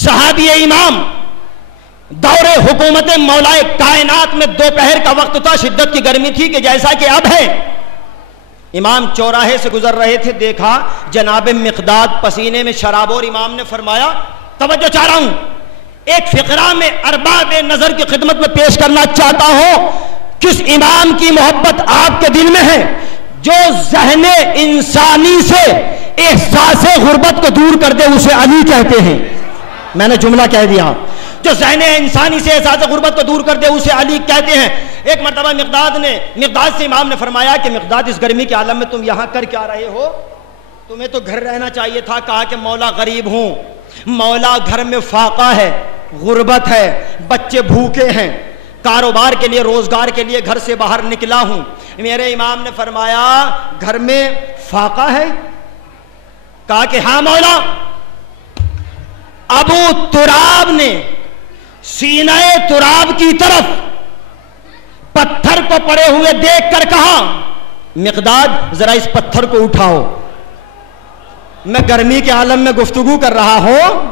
صحابی امام دور حکومت مولائے کائنات میں دوپہر کا وقت تھا، شدت کی گرمی تھی کہ جیسا کہ اب ہے. امام چوراہے سے گزر رہے تھے، دیکھا جناب مقداد پسینے میں شراب، اور امام نے فرمایا توجہ چاہ رہا ہوں، ایک فقرہ میں ارباب نظر کی خدمت میں پیش کرنا چاہتا ہوں. کس امام کی محبت آپ کے دل میں ہے جو ذہن انسانی سے احساس غربت کو دور کر دے، اسے علی کہتے ہیں. میں نے جملہ کہہ دیا، جو ذہن انسانی سے احساس غربت کو دور کر دے اسے علی کہتے ہیں. ایک مرتبہ مقداد سے امام نے فرمایا کہ مقداد اس گرمی کے عالم میں تم یہاں کر کیا رہے ہو؟ تمہیں تو گھر رہنا چاہیے تھا. کہا کہ مولا غریب ہوں، مولا گھر میں فاقہ ہے، غربت ہے، بچے بھوکے ہیں، کاروبار کے لیے روزگار کے لیے گھر سے باہر نکلا ہوں. میرے امام نے فرمایا گھر میں فاقہ ہے؟ کہا کہ ہاں مولا. ابو تراب نے سینہ تراب کی طرف پتھر کو پڑے ہوئے دیکھ کر کہا مقداد ذرا اس پتھر کو اٹھاؤ. میں گرمی کے عالم میں گفتگو کر رہا ہوں،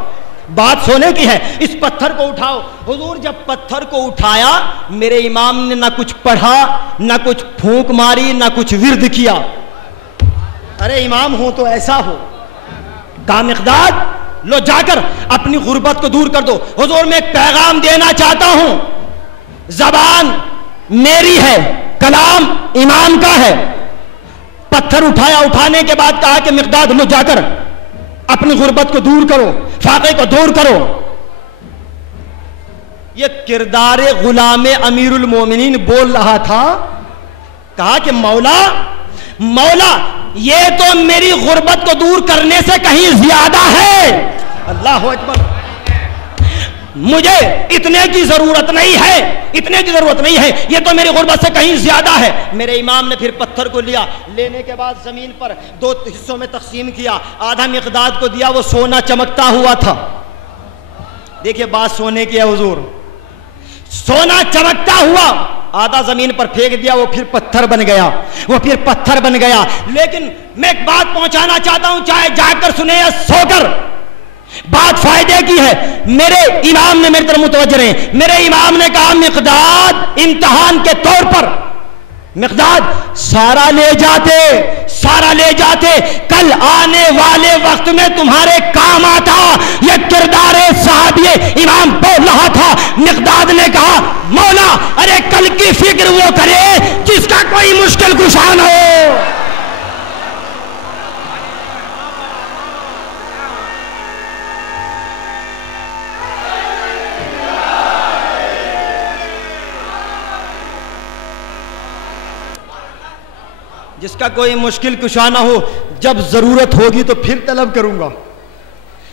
بات سونے کی ہے، اس پتھر کو اٹھاؤ. حضور جب پتھر کو اٹھایا میرے امام نے نہ کچھ پڑھا، نہ کچھ پھونک ماری، نہ کچھ ورد کیا. ارے امام ہو تو ایسا ہو. کہا مقداد لو جا کر اپنی غربت کو دور کر دو. حضور میں ایک پیغام دینا چاہتا ہوں، زبان میری ہے، کلام امام کا ہے. پتھر اٹھایا، اٹھانے کے بعد کہا کہ مقداد لو جا کر اپنی غربت کو دور کرو، فاقے کو دور کرو. یہ کردار غلام امیر المومنین بول رہا تھا. کہا کہ مولا یہ تو میری غربت کو دور کرنے سے کہیں زیادہ ہے. اللہ اکبر. مجھے اتنے کی ضرورت نہیں ہے، یہ تو میری غربت سے کہیں زیادہ ہے. میرے امام نے پھر پتھر کو لیا، لینے کے بعد زمین پر دو حصوں میں تقسیم کیا. آدھا مقداد کو دیا، وہ سونا چمکتا ہوا تھا. دیکھیے بات سونے کی ہے حضور، سونا چمکتا ہوا. آدھا زمین پر پھینک دیا، وہ پھر پتھر بن گیا. لیکن میں ایک بات پہنچانا چاہتا ہوں، چاہے جاگ کر سنے یا سو کر، بات فائدے کی ہے. میرے امام نے میری طرف متوجہ رہے. میرے امام نے کہا مقداد امتحان کے طور پر مقداد سارا لے جاتے کل آنے والے وقت میں تمہارے کام آتا. یہ کردار صحابی امام بول رہا تھا. مقداد نے کہا مولا ارے کل کی فکر وہ کرے جس کا کوئی مشکل کشا نہ ہو. جس کا کوئی مشکل کشا نہ ہو. جب ضرورت ہوگی تو پھر طلب کروں گا،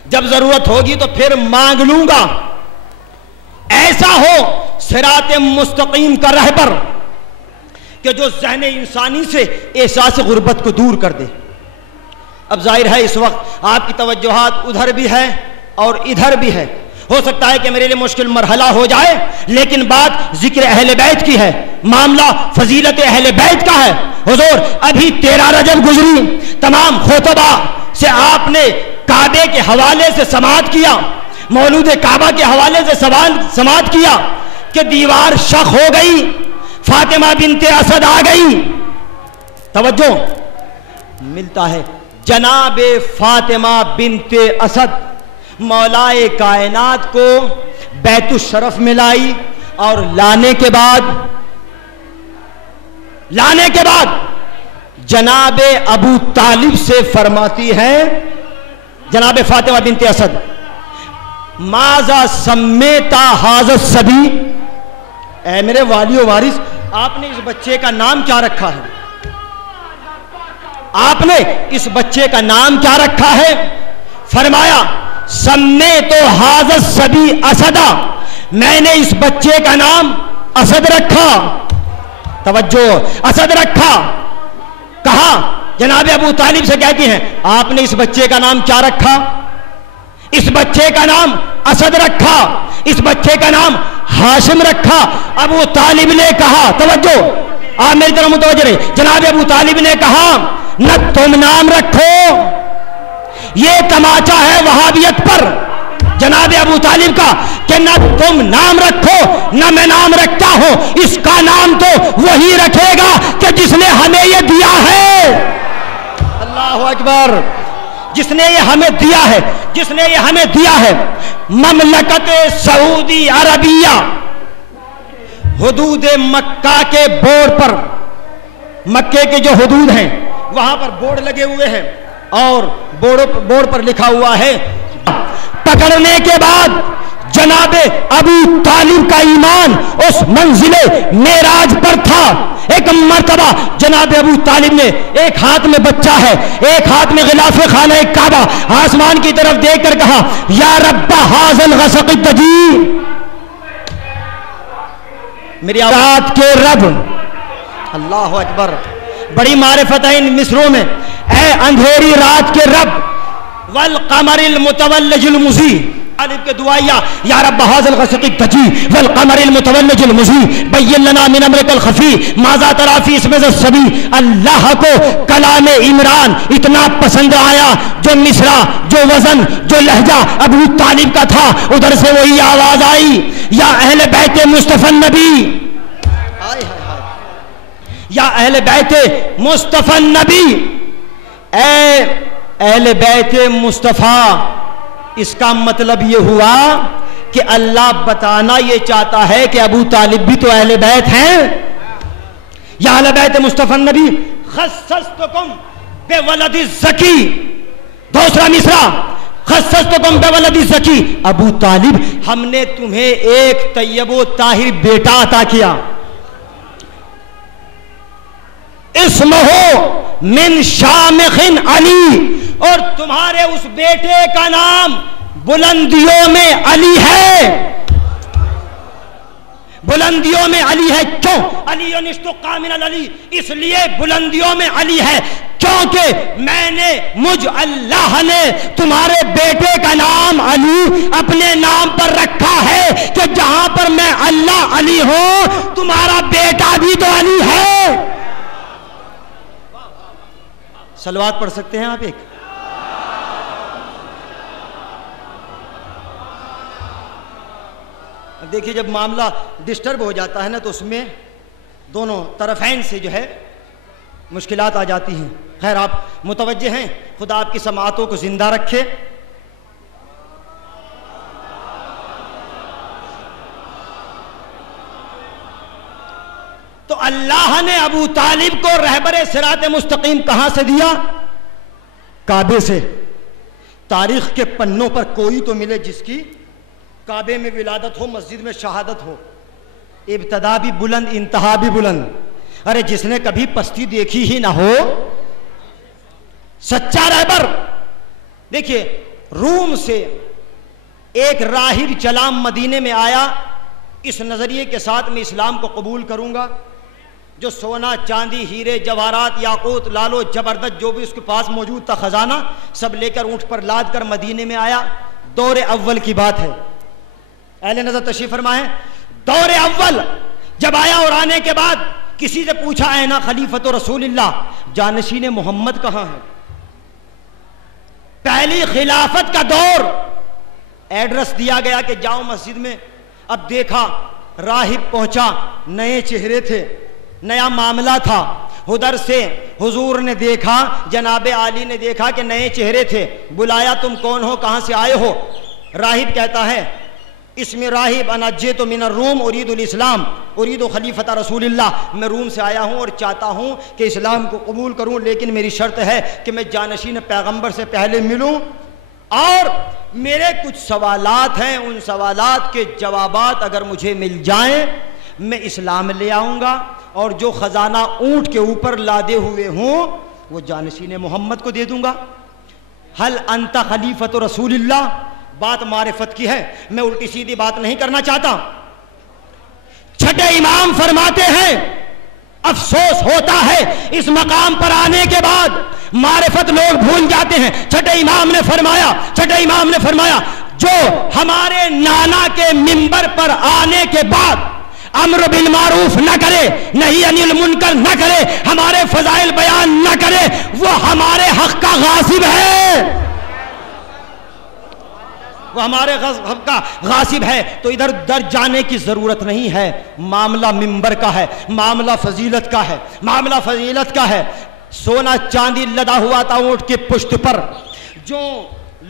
جب ضرورت ہوگی تو پھر مانگ لوں گا. ایسا ہو صراط مستقیم کا رہبر کہ جو ذہن انسانی سے احساس غربت کو دور کر دے. اب ظاہر ہے اس وقت آپ کی توجہات ادھر بھی ہے اور ادھر بھی ہے. ہو سکتا ہے کہ میرے لیے مشکل مرحلہ ہو جائے، لیکن بات ذکر اہل بیت کی ہے، معاملہ فضیلت اہل بیت کا ہے. حضور ابھی 13 رجب گزری، تمام خطبہ سے آپ نے کعبے کے حوالے سے سماعت کیا، مولود کعبہ کے حوالے سے سماعت کیا کہ دیوار شق ہو گئی، فاطمہ بنت اسد آ گئی. توجہ ملتا ہے جناب فاطمہ بنت اسد مولائے کائنات کو بیت الشرف میں لائی، اور لانے کے بعد جناب ابو طالب سے فرماتی ہے، جناب فاطمہ بنت اسد ماذا سمیتا ھذا الصبی، اے میرے والی و وارث آپ نے اس بچے کا نام کیا رکھا ہے؟ آپ نے اس بچے کا نام کیا رکھا ہے؟ فرمایا سمیتو ھذا الصبی اسدا، میں نے اس بچے کا نام اسد رکھا. توجہ اسد رکھا. کہا جناب ابو طالب سے کہتی ہیں آپ نے اس بچے کا نام کیا رکھا؟ اس بچے کا نام اسد رکھا، اس بچے کا نام ہاشم رکھا. ابو طالب نے کہا، توجہ آپ میری طرف متوجہ رہے، جناب ابو طالب نے کہا نہ تم نام رکھو، یہ تماچا ہے وہابیت پر. جناب ابو طالب کا کہ نہ تم نام رکھو نہ میں نام رکھتا ہوں، اس کا نام تو وہی رکھے گا کہ جس نے ہمیں یہ دیا ہے۔ اللہ اکبر، جس نے یہ ہمیں دیا ہے، جس نے یہ ہمیں دیا ہے۔ مملکت سعودی عربیہ حدود مکہ کے بورڈ پر، مکے کے جو حدود ہیں وہاں پر بورڈ لگے ہوئے ہیں اور بورڈ پر لکھا ہوا ہے پکڑنے کے بعد جناب ابو طالب کا ایمان اس منزل معراج پر تھا۔ ایک مرتبہ جناب ابو طالب نے، ایک ہاتھ میں بچہ ہے، ایک ہاتھ میں غلاف خانہ کعبہ، آسمان کی طرف دیکھ کر کہا یا رب ھذا الغسق الدجی، میری رات کے رب۔ اللہ اکبر، بڑی معرفت ہے ان مصروں میں۔ اے اندھیری رات کے رب، والقمر المتولج المضیء، طالب کے دعائیا یا رب ھذا الغسق الدجی والقمر المتولج المضیء بین لنا من امرک الخفی ماذا تری فی اسم ذی الصبی۔ اللہ کو کلام عمران اتنا پسند آیا، جو مصرع، جو وزن، جو لہجہ ابو طالب کا تھا، ادھر سے وہی آواز آئی یا اہل بیت مصطفی النبی، یا اہل بیت مصطفی النبی، اے اہل بیت مصطفیٰ۔ اس کا مطلب یہ ہوا کہ اللہ بتانا یہ چاہتا ہے کہ ابو طالب بھی تو اہل بیت ہیں۔ یا اہل بیت مصطفی النبی خصصتکم بولد الزکی، دوسرا مصرع خصصتکم بولد الزکی، ابو طالب ہم نے تمہیں ایک طیب و طاہر بیٹا عطا کیا، اسمہ من شامخ علی، اور تمہارے اس بیٹے کا نام بلندیوں میں علی ہے، بلندیوں میں علی ہے۔ کیوں؟ علی اشتق من العلی، اس لیے بلندیوں میں علی ہے کیونکہ میں نے، مجھ اللہ نے تمہارے بیٹے کا نام علی اپنے نام پر رکھا ہے کہ جہاں پر میں اللہ علی ہوں تمہارا بیٹا بھی تو علی ہے۔ صلوات پڑھ سکتے ہیں آپ ایک؟ دیکھیے جب معاملہ ڈسٹرب ہو جاتا ہے نا تو اس میں دونوں طرفین سے جو ہے مشکلات آ جاتی ہیں۔ خیر آپ متوجہ ہیں، خدا آپ کی سماعتوں کو زندہ رکھے۔ تو اللہ نے ابو طالب کو رہبر صراط مستقیم کہاں سے دیا؟ کعبے سے۔ تاریخ کے پنوں پر کوئی تو ملے جس کی کعبے میں ولادت ہو، مسجد میں شہادت ہو، ابتدا بھی بلند انتہا بھی بلند۔ ارے جس نے کبھی پستی دیکھی ہی نہ ہو، سچا رہبر۔ دیکھیے روم سے ایک راہب چلا مدینے میں آیا اس نظریے کے ساتھ میں اسلام کو قبول کروں گا، جو سونا چاندی ہیرے جواہرات یاقوت لالو زبردست جو بھی اس کے پاس موجود تھا خزانہ سب لے کر اونٹ پر لاد کر مدینے میں آیا۔ دور اول کی بات ہے، اہل نظر تشریف فرمائیں، دور اول جب آیا اور آنے کے بعد کسی سے پوچھا اینا خلیفۃ رسول اللہ، جانشین محمد کہاں ہے؟ پہلی خلافت کا دور، ایڈریس دیا گیا کہ جاؤ مسجد میں۔ اب دیکھا راہب پہنچا، نئے چہرے تھے، نیا معاملہ تھا۔ ادھر سے حضور نے دیکھا، جناب عالی نے دیکھا کہ نئے چہرے تھے، بلایا تم کون ہو، کہاں سے آئے ہو؟ راہب کہتا ہے اسم راہب انا جئت من الروم اريد الاسلام اريد خلیفۃ رسول اللہ، میں روم سے آیا ہوں اور چاہتا ہوں کہ اسلام کو قبول کروں، لیکن میری شرط ہے کہ میں جانشین پیغمبر سے پہلے ملوں اور میرے کچھ سوالات ہیں، ان سوالات کے جوابات اگر مجھے مل جائیں میں اسلام لے آؤں گا اور جو خزانہ اونٹ کے اوپر لادے ہوئے ہوں وہ جانشین محمد کو دے دوں گا۔ حل انت خلیفۃ رسول اللہ، بات معرفت کی ہے، میں الٹی سیدھی بات نہیں کرنا چاہتا۔ چھٹے امام فرماتے ہیں افسوس ہوتا ہے اس مقام پر آنے کے بعد معرفت لوگ بھول جاتے ہیں۔ چھٹے امام نے فرمایا جو ہمارے نانا کے منبر پر آنے کے بعد امر بالمعروف نہ کرے، نہی عن المنکر نہ کرے، ہمارے فضائل بیان نہ کرے، وہ ہمارے حق کا غاصب ہے۔ وہ ہمارے غضب کا غاصب ہے، تو ادھر ادھر جانے کی ضرورت نہیں ہے. معاملہ منبر کا ہے، معاملہ فضیلت کا ہے، معاملہ فضیلت کا ہے. سونا چاندی لدا ہوا تھا اونٹ کی پشت پر. جو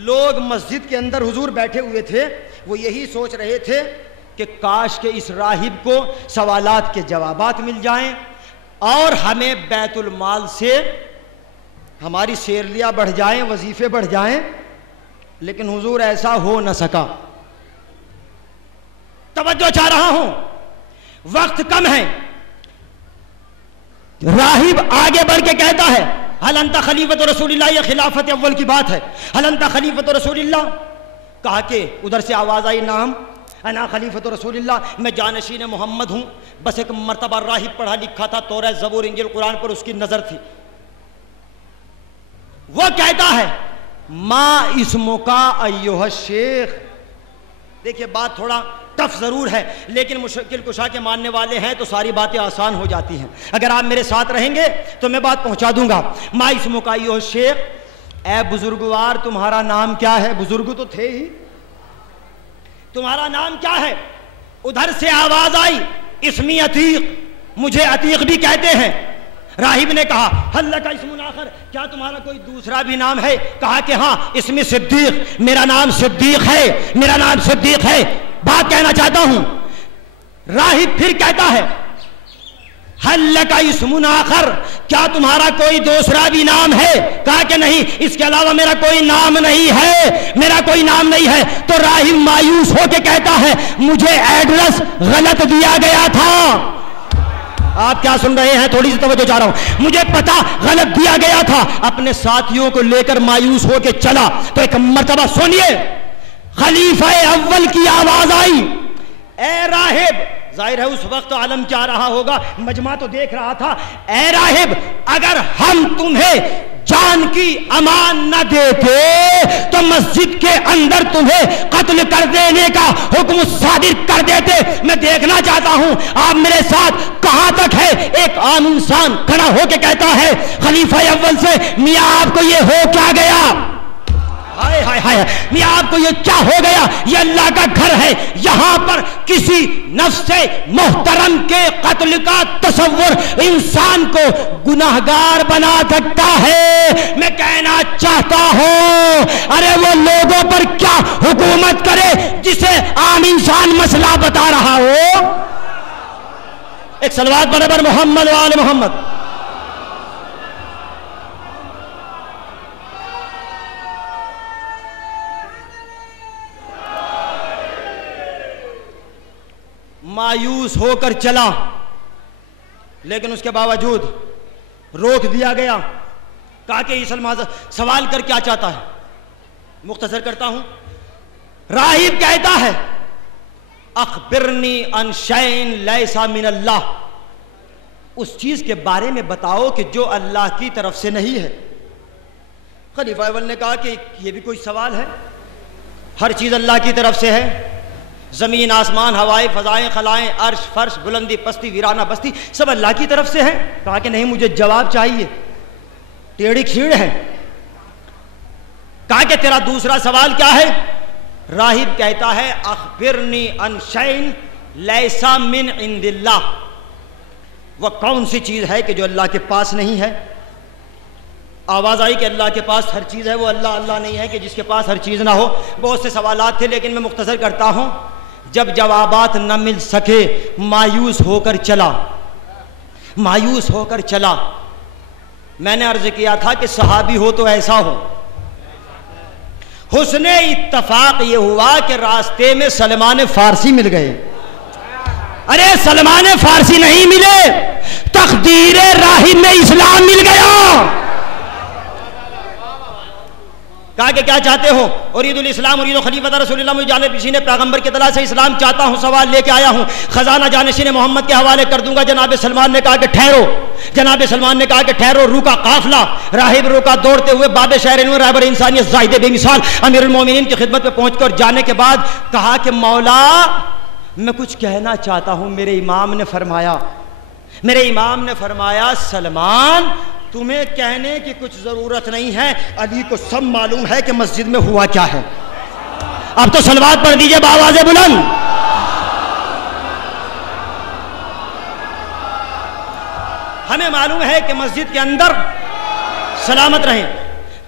لوگ مسجد کے اندر حضور بیٹھے ہوئے تھے وہ یہی سوچ رہے تھے کہ کاش کہ اس راہب کو سوالات کے جوابات مل جائیں اور ہمیں بیت المال سے ہماری سیرلیاں بڑھ جائیں، وظیفے بڑھ جائیں. لیکن حضور ایسا ہو نہ سکا. توجہ چاہ رہا ہوں، وقت کم ہے. راہب آگے بڑھ کے کہتا ہے حل انت خلیفۃ رسول اللہ. یہ خلافت اول کی بات ہے. حل انت خلیفۃ رسول اللہ. کہا کہ ادھر سے آواز آئی نعم انا خلیفۃ رسول اللہ، میں جانشین محمد ہوں. بس ایک مرتبہ راہب پڑھا لکھا تھا، تورات زبور انجیل قرآن پر اس کی نظر تھی. وہ کہتا ہے ما اسمک ایھا الشیخ. دیکھیے بات تھوڑا ٹف ضرور ہے لیکن مشکل کشا کے ماننے والے ہیں تو ساری باتیں آسان ہو جاتی ہیں. اگر آپ میرے ساتھ رہیں گے تو میں بات پہنچا دوں گا. ما اسمک ایھا الشیخ، اے بزرگوار تمہارا نام کیا ہے؟ بزرگ تو تھے ہی، تمہارا نام کیا ہے؟ ادھر سے آواز آئی اسمی عتیق، مجھے عتیق بھی کہتے ہیں. راہب نے کہا حل لک اسم آخر، کیا تمہارا کوئی دوسرا بھی نام ہے؟ کہا کہ ہاں اسمی صدیق، میرا نام صدیق ہے، میرا نام صدیق ہے. بات کہنا چاہتا ہوں. راہب پھر کہتا ہے حل لک اسم آخر، کیا تمہارا کوئی دوسرا بھی نام ہے؟ کہا کہ نہیں، اس کے علاوہ میرا کوئی نام نہیں ہے، میرا کوئی نام نہیں ہے. تو راہب مایوس ہو کے کہتا ہے مجھے ایڈریس غلط دیا گیا تھا. آپ کیا سن رہے ہیں؟ تھوڑی سی توجہ چاہ رہا ہوں. مجھے پتا غلط دیا گیا تھا. اپنے ساتھیوں کو لے کر مایوس ہو کے چلا تو ایک مرتبہ سنیے خلیفہ اول کی آواز آئی. اے راہب، ظاہر ہے اس وقت عالم کیا رہا ہوگا، مجمع تو دیکھ رہا تھا. اے راہب، اگر ہم تمہیں جان کی امان نہ دیتے تو مسجد کے اندر تمہیں قتل کر دینے کا حکم صادر کر دیتے. میں دیکھنا چاہتا ہوں آپ میرے ساتھ کہاں تک ہے. ایک عام انسان کھڑا ہو کے کہتا ہے خلیفہ اول سے میاں آپ کو یہ ہو کیا گیا؟ ہائے ہائے ہائے میاں آپ کو یہ کیا ہو گیا؟ یہ اللہ کا گھر ہے، یہاں پر کسی نفس محترم کے قتل کا تصور انسان کو گناہگار بنا سکتا ہے. میں کہنا چاہتا ہوں ارے وہ لوگوں پر کیا حکومت کرے جسے عام انسان مسئلہ بتا رہا ہو. ایک صلوات برابر محمد و آل محمد. مایوس ہو کر چلا لیکن اس کے باوجود روک دیا گیا. کہا کہ یہ سوال کر کیا چاہتا ہے؟ مختصر کرتا ہوں. راہب کہتا ہے اخبرنی عن شیء لیس من اللہ، اس چیز کے بارے میں بتاؤ کہ جو اللہ کی طرف سے نہیں ہے. خلیفہ اول نے کہا کہ یہ بھی کوئی سوال ہے؟ ہر چیز اللہ کی طرف سے ہے. زمین آسمان ہوائیں فضائیں خلائیں عرش فرش بلندی پستی ویرانہ بستی سب اللہ کی طرف سے ہے. کہا کہ نہیں مجھے جواب چاہیے، ٹیڑھی کھیڑ ہے. کہا کہ تیرا دوسرا سوال کیا ہے؟ راہب کہتا ہے اخبرنی عن شیء لیس من عند اللہ، وہ کون سی چیز ہے کہ جو اللہ کے پاس نہیں ہے؟ آواز آئی کہ اللہ کے پاس ہر چیز ہے، وہ اللہ نہیں ہے کہ جس کے پاس ہر چیز نہ ہو. بہت سے سوالات تھے لیکن میں مختصر کرتا ہوں. جب جوابات نہ مل سکے مایوس ہو کر چلا، مایوس ہو کر چلا. میں نے عرض کیا تھا کہ صحابی ہو تو ایسا ہو. حسن اتفاق یہ ہوا کہ راستے میں سلمان فارسی مل گئے. ارے سلمان فارسی نہیں ملے، تقدیر راہب میں اسلام مل گیا. کہا کہ کیا چاہتے ہو؟ ارید الاسلام ارید خلیفۃ رسول اللہ، مجھے جانشین پیغمبر کے اطلاع سے اسلام چاہتا ہوں، سوال لے کے آیا ہوں، خزانہ جانشین محمد کے حوالے کر دوں گا. جناب سلمان نے کہا کہ ٹھہرو. جناب سلمان نے کہا کہ ٹھہرو. روکا قافلہ، راہب روکا دوڑتے ہوئے. باب شہر رہبر انسانیت زاہد بے مثال امیر المومنین کی خدمت پہ پہنچ کر جانے کے بعد کہا کہ مولا میں کچھ کہنا چاہتا ہوں. میرے امام نے فرمایا سلمان تمہیں کہنے کی کچھ ضرورت نہیں ہے، علی کو سب معلوم ہے کہ مسجد میں ہوا کیا ہے. اب تو صلوات پڑھ دیجئے بآواز بلند. ہمیں معلوم ہے کہ مسجد کے اندر سلامت رہیں.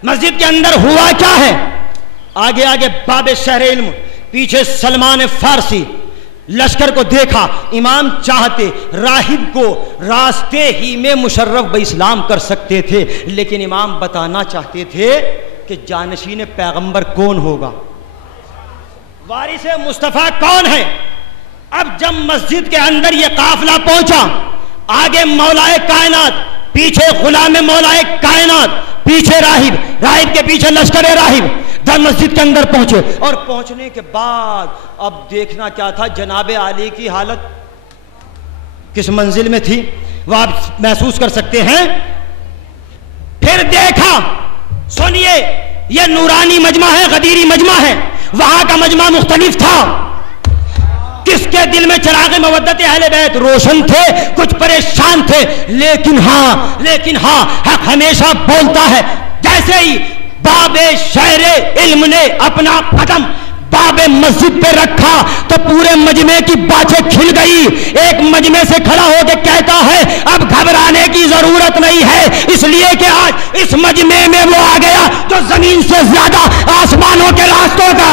مسجد کے اندر ہوا کیا ہے؟ آگے آگے باب شہر علم، پیچھے سلمان فارسی. لشکر کو دیکھا، امام چاہتے راہب کو راستے ہی میں مشرف بہ اسلام کر سکتے تھے، لیکن امام بتانا چاہتے تھے کہ جانشین پیغمبر کون ہوگا، وارث مصطفیٰ کون ہے. اب جب مسجد کے اندر یہ قافلہ پہنچا، آگے مولائے کائنات، پیچھے غلام مولائے کائنات، پیچھے راہب، راہب کے پیچھے لشکر راہب، در مسجد کے اندر پہنچے. اور پہنچنے کے بعد اب دیکھنا کیا تھا، جناب علی کی حالت کس منزل میں تھی وہ آپ محسوس کر سکتے ہیں. پھر دیکھا، سنیے، یہ نورانی مجمع ہے، غدیری مجمع ہے، وہاں کا مجمع مختلف تھا. کس کے دل میں چراغ مودت اہل بیت روشن تھے، کچھ پریشان تھے، لیکن ہاں حق ہمیشہ بولتا ہے. جیسے ہی باب شہر علم نے اپنا قدم باب مسجد پہ رکھا تو پورے مجمع کی باچھیں کھل گئی. ایک مجمع سے کھڑا ہو کے کہتا ہے اب گھبرانے کی ضرورت نہیں ہے، اس لیے کہ آج اس مجمع میں وہ آ گیا جو زمین سے زیادہ آسمانوں کے راستوں کا.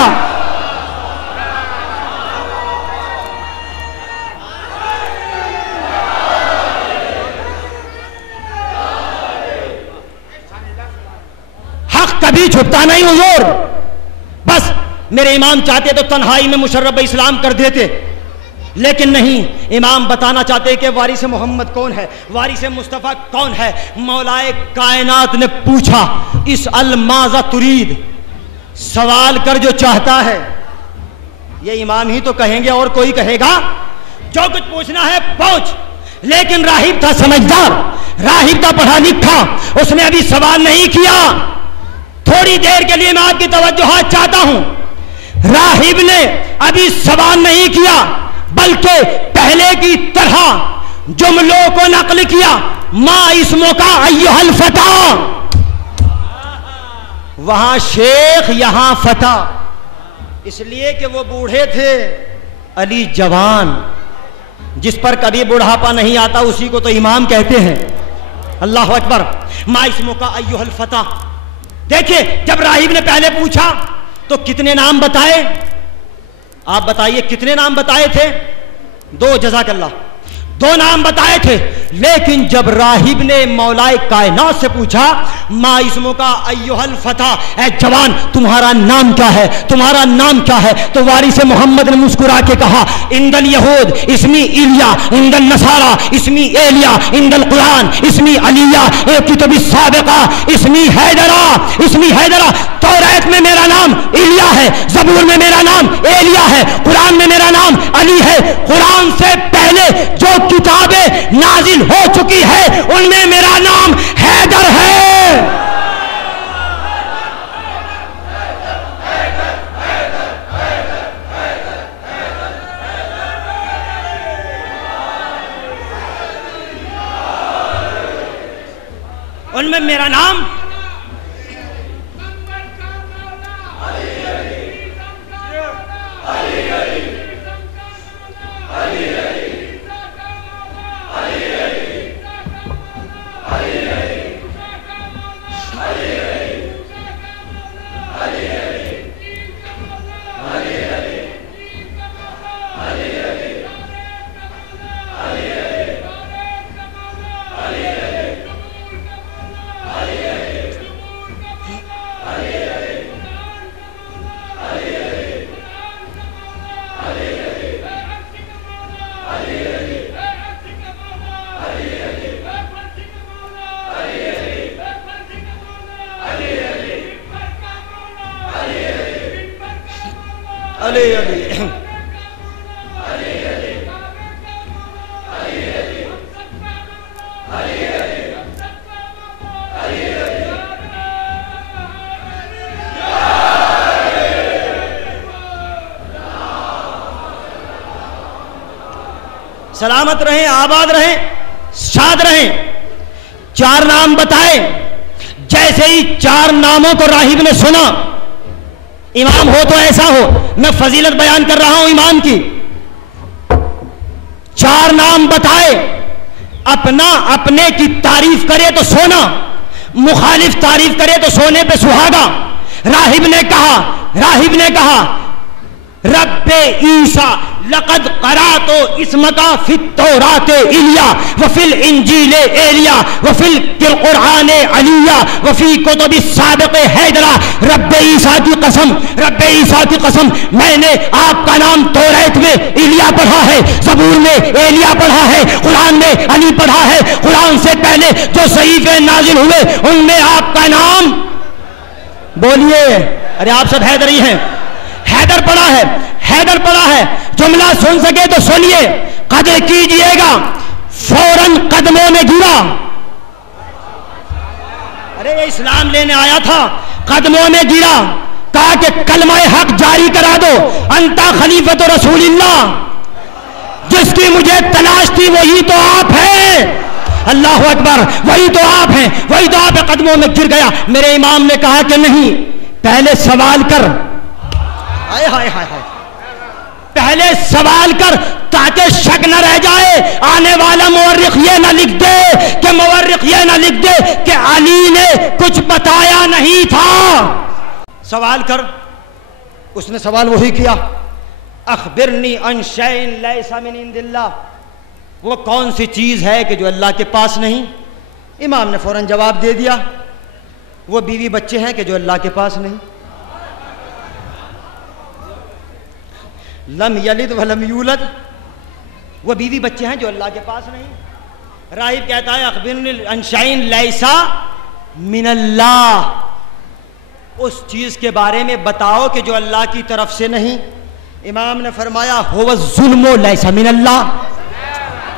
کبھی چھپتا نہیں حضور. بس میرے امام چاہتے تو تنہائی میں مشرف اسلام کر دیتے، لیکن نہیں، امام بتانا چاہتے کہ وارث محمد کون ہے، وارث مصطفیٰ کون ہے. مولائے کائنات نے پوچھا اس الماذا ترید، سوال کر جو چاہتا ہے. یہ امام ہی تو کہیں گے اور کوئی کہے گا؟ جو کچھ پوچھنا ہے پوچھ. لیکن راہب تھا سمجھدار، راہب تھا پڑھا لکھا، اس نے ابھی سوال نہیں کیا. تھوڑی دیر کے لیے میں آپ کی توجہات چاہتا ہوں. راہب نے ابھی سوال نہیں کیا، بلکہ پہلے کی طرح جملوں کو نقل کیا. ما اسموں کا ایھا الفتیٰ، وہاں شیخ یہاں فتیٰ، اس لیے کہ وہ بوڑھے تھے، علی جوان. جس پر کبھی بڑھاپا نہیں آتا اسی کو تو امام کہتے ہیں. اللہ اکبر. ما اسموں کا ایھا الفتیٰ. دیکھیے، جب راہب نے پہلے پوچھا تو کتنے نام بتائے؟ آپ بتائیے کتنے نام بتائے تھے؟ 2. جزاک اللہ. 2 نام بتائے تھے. لیکن جب راہب نے مولائے کائنات سے پوچھا ما اسموں کا ایھا الفتیٰ، اے جوان تمہارا نام کیا ہے، تمہارا نام کیا ہے، تو وارث محمد نے مسکرا کے کہا عند الیہود اسمی ایلیا، عند النصارى اسمی ایلیا، عند القرآن اسمی علیہ، کتب السابقہ اسمی حیدرہ، اسمی حیدرہ. توریت میں میرا نام ایلیا ہے، زبور میں میرا نام ایلیا ہے، قرآن میں میرا نام علی ہے. قرآن سے پہلے جو کتابیں نازل ہو چکی ہے ان میں میرا نام حیدر ہے. ان میں میرا نام علی علی. سلامت رہیں، آباد رہیں، شاد رہیں. 4 نام بتائے. جیسے ہی 4 ناموں کو راہب نے سنا، امام ہو تو ایسا ہو میں فضیلت بیان کر رہا ہوں امام کی. 4 نام بتائے. اپنے کی تعریف کرے تو سونا, مخالف تعریف کرے تو سونے پہ سہاگا. راہب نے کہا رب عیسیٰ لقد قرأت اسمک فی التوراۃ ایلیا وفی الانجیل ایلیا وفی القرآن علیہ وفی کتب السابق حیدرہ. رب عیسیٰ کی قسم میں نے آپ کا نام توریت میں ایلیا پڑھا ہے, زبور میں ایلیا پڑھا ہے, قرآن میں علی پڑھا ہے. قرآن سے پہلے جو صحیفے نازل ہوئے ان میں آپ کا نام بولیے. ارے آپ سب حیدری ہیں. حیدر پڑھا ہے. جملہ سن سکے تو سنیے, قدر کیجئے گا. فوراً قدموں میں گرا. ارے یہ اسلام لینے آیا تھا, قدموں میں گرا. کہا کہ کلمہ حق جاری کرا دو. انتا خلیفۃ رسول اللہ. جس کی مجھے تلاش تھی وہی تو آپ ہیں. اللہ اکبر, وہی تو آپ ہیں, وہی تو آپ. قدموں میں گر گیا. میرے امام نے کہا کہ نہیں, پہلے سوال کر. پہلے سوال کر تاکہ شک نہ رہ جائے. آنے والا مورخ یہ نہ لکھ دے کہ علی نے کچھ بتایا نہیں تھا. سوال کر. اس نے سوال وہی کیا, اخبرنی عن شیء لیس من عند اللہ. وہ کون سی چیز ہے کہ جو اللہ کے پاس نہیں؟ امام نے فوراً جواب دے دیا, وہ بیوی بچے ہیں کہ جو اللہ کے پاس نہیں. لم یلد ولم یولد, وہ بیوی بچے ہیں جو اللہ کے پاس نہیں. راہب کہتا ہے اخبرنی عن شیء لیس من اللہ. اس چیز کے بارے میں بتاؤ کہ جو اللہ کی طرف سے نہیں. امام نے فرمایا هو الظلم لیس من اللہ.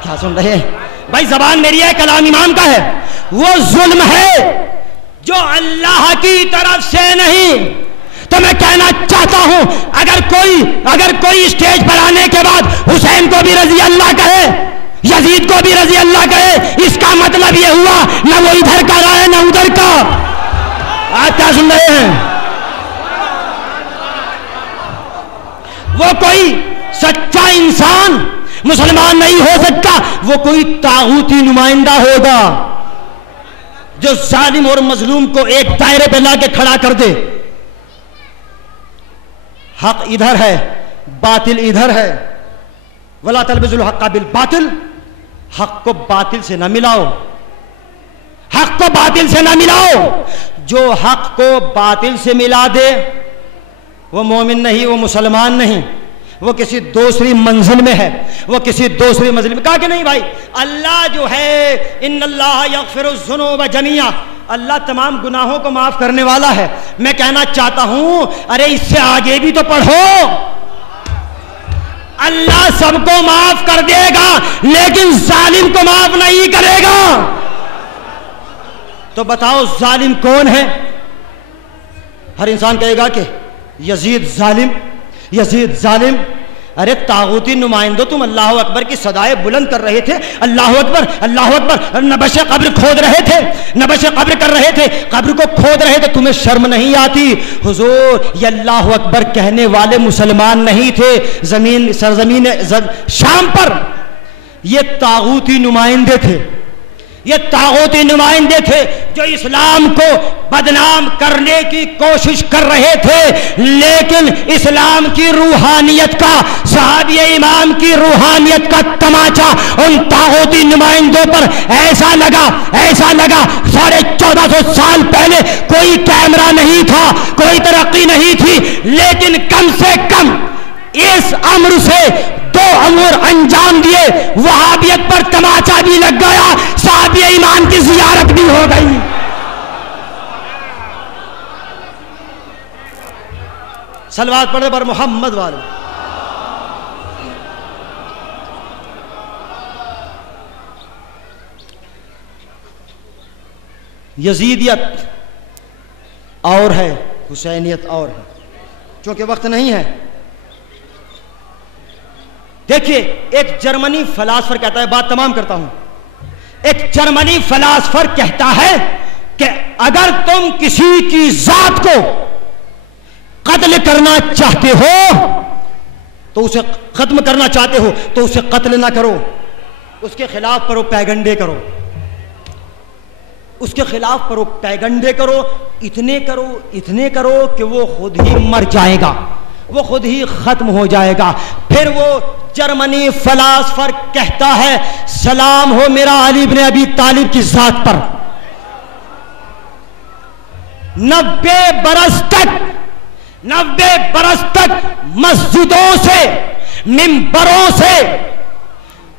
کیا سن رہے ہیں بھائی؟ زبان میری ہے, کلام امام کا ہے. وہ ظلم ہے جو اللہ کی طرف سے نہیں. تو میں کہنا چاہتا ہوں اگر کوئی اسٹیج پر آنے کے بعد حسین کو بھی رضی اللہ کہے, یزید کو بھی رضی اللہ کہے, اس کا مطلب یہ ہوا نہ وہ ادھر کا رہا ہے نہ ادھر کا. آپ کیا سن رہے ہیں؟ وہ کوئی سچا انسان مسلمان نہیں ہو سکتا, وہ کوئی طاغوتی نمائندہ ہوگا جو ظالم اور مظلوم کو ایک دائرے پہ لا کے کھڑا کر دے. حق ادھر ہے, باطل ادھر ہے. ولا تلبسوا الحق بالباطل. حق کو باطل سے نہ ملاؤ, حق کو باطل سے نہ ملاؤ. جو حق کو باطل سے ملا دے وہ مومن نہیں, وہ مسلمان نہیں, وہ کسی دوسری منزل میں ہے, وہ کسی دوسری منزل میں. کہا کہ نہیں بھائی, اللہ جو ہے ان اللہ یغفر الذنوب جميعا, اللہ تمام گناہوں کو معاف کرنے والا ہے. میں کہنا چاہتا ہوں ارے اس سے آگے بھی تو پڑھو. اللہ سب کو معاف کر دے گا لیکن ظالم کو معاف نہیں کرے گا. تو بتاؤ ظالم کون ہے؟ ہر انسان کہے گا کہ یزید ظالم. ارے طاغوتی نمائندوں, تم اللہ اکبر کی صدائے بلند کر رہے تھے, اللہ اکبر, نبش قبر کھود رہے تھے, نبش قبر کر رہے تھے, قبر کو کھود رہے تھے, تمہیں شرم نہیں آتی؟ حضور یہ اللہ اکبر کہنے والے مسلمان نہیں تھے. سرزمین شام پر یہ طاغوتی نمائندے تھے, یہ طاغوتی نمائندے تھے جو اسلام کو بدنام کرنے کی کوشش کر رہے تھے. لیکن اسلام کی روحانیت کا, صحابی امام کی روحانیت کا تماچا ان طاغوتی نمائندوں پر ایسا لگا 1450 سال پہلے. کوئی کیمرہ نہیں تھا, کوئی ترقی نہیں تھی, لیکن کم سے کم اس امر سے 2 امور انجام دیے. وہابیت پر تماچا بھی لگ گیا, صحابی ایمان کی زیارت بھی ہو گئی. صلوات پڑھے پر محمد والے. یزیدیت اور ہے, حسینیت اور ہے. چونکہ وقت نہیں ہے, دیکھیے ایک جرمنی فلاسفر کہتا ہے, بات تمام کرتا ہوں. ایک جرمنی فلاسفر کہتا ہے کہ اگر تم کسی کی ذات کو قدر قتل کرنا چاہتے ہو تو اسے ختم کرنا چاہتے ہو تو اسے قتل نہ کرو، اس کے خلاف پروپیگنڈے کرو، اس کے خلاف پروپیگنڈے کرو، اتنے کرو کہ وہ خود ہی مر جائے گا، وہ خود ہی ختم ہو جائے گا۔ پھر وہ جرمنی فلاسفر کہتا ہے سلام ہو میرا علی بن ابی طالب کی ذات پر، 90 برس تک مسجدوں سے منبروں سے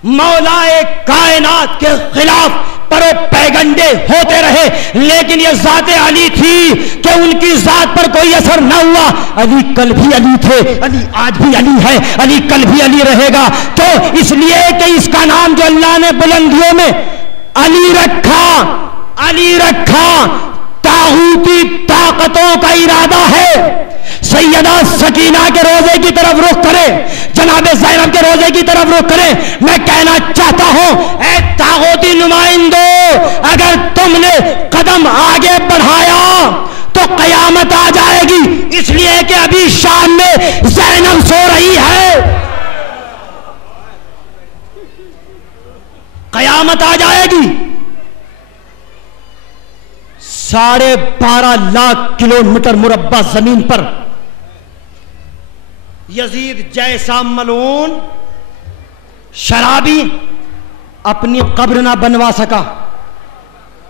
مولا کائنات کے خلاف پروپیگنڈے ہوتے رہے، لیکن یہ ذات علی تھی کہ ان کی ذات پر کوئی اثر نہ ہوا۔ علی کل بھی علی تھے، علی آج بھی علی ہے، علی کل بھی علی رہے گا۔ تو اس لیے کہ اس کا نام جو اللہ نے بلندیوں میں علی رکھا طاغوتی طاقتوں کا ارادہ ہے سیدہ سکینہ کے روزے کی طرف رخ کرے، جناب زینب کے روزے کی طرف رخ کرے۔ میں کہنا چاہتا ہوں اے طاغوتی نمائندوں، اگر تم نے قدم آگے بڑھایا تو قیامت آ جائے گی، اس لیے کہ ابھی شام میں زینب سو رہی ہے، قیامت آ جائے گی۔ 12.5 لاکھ کلومیٹر مربع زمین پر یزید جیسا ملعون شرابی اپنی قبر نہ بنوا سکا۔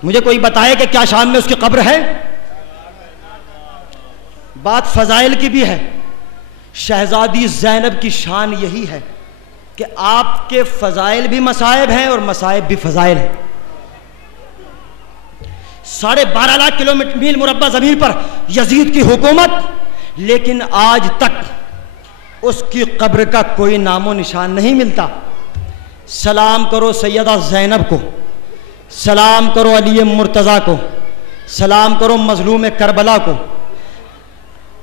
مجھے کوئی بتائے کہ کیا شام میں اس کی قبر ہے؟ بات فضائل کی بھی ہے۔ شہزادی زینب کی شان یہی ہے کہ آپ کے فضائل بھی مصائب ہیں اور مصائب بھی فضائل ہیں۔ 12.5 لاکھ کلومیٹر میل مربع زمین پر یزید کی حکومت، لیکن آج تک اس کی قبر کا کوئی نام و نشان نہیں ملتا۔ سلام کرو سیدہ زینب کو، سلام کرو علی مرتضیٰ کو، سلام کرو مظلوم کربلا کو۔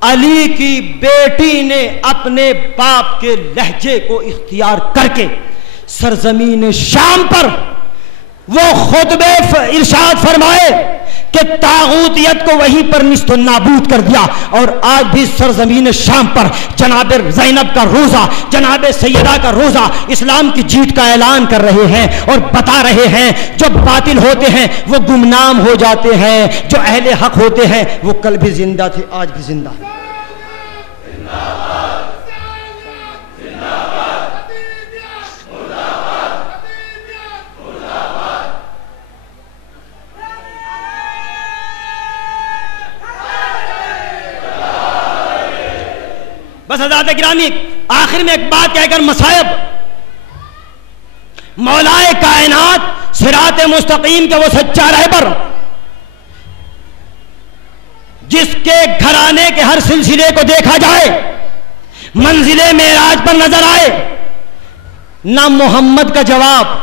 علی کی بیٹی نے اپنے باپ کے لہجے کو اختیار کر کے سرزمین شام پر وہ خطبے ارشاد فرمائے کہ طاغوتیت کو وہیں پر نیست و نابود کر دیا، اور آج بھی سرزمین شام پر جناب زینب کا روزہ، جناب سیدہ کا روزہ اسلام کی جیت کا اعلان کر رہے ہیں اور بتا رہے ہیں جو باطل ہوتے ہیں وہ گمنام ہو جاتے ہیں، جو اہل حق ہوتے ہیں وہ کل بھی زندہ تھے آج بھی زندہ ہیں۔ بس حضرات گرامی، آخر میں ایک بات کہہ کر مصائب، مولا کائنات صراط مستقیم کے وہ سچا رہبر جس کے گھرانے کے ہر سلسلے کو دیکھا جائے، منزل معراج پر نظر آئے، نہ محمد کا جواب،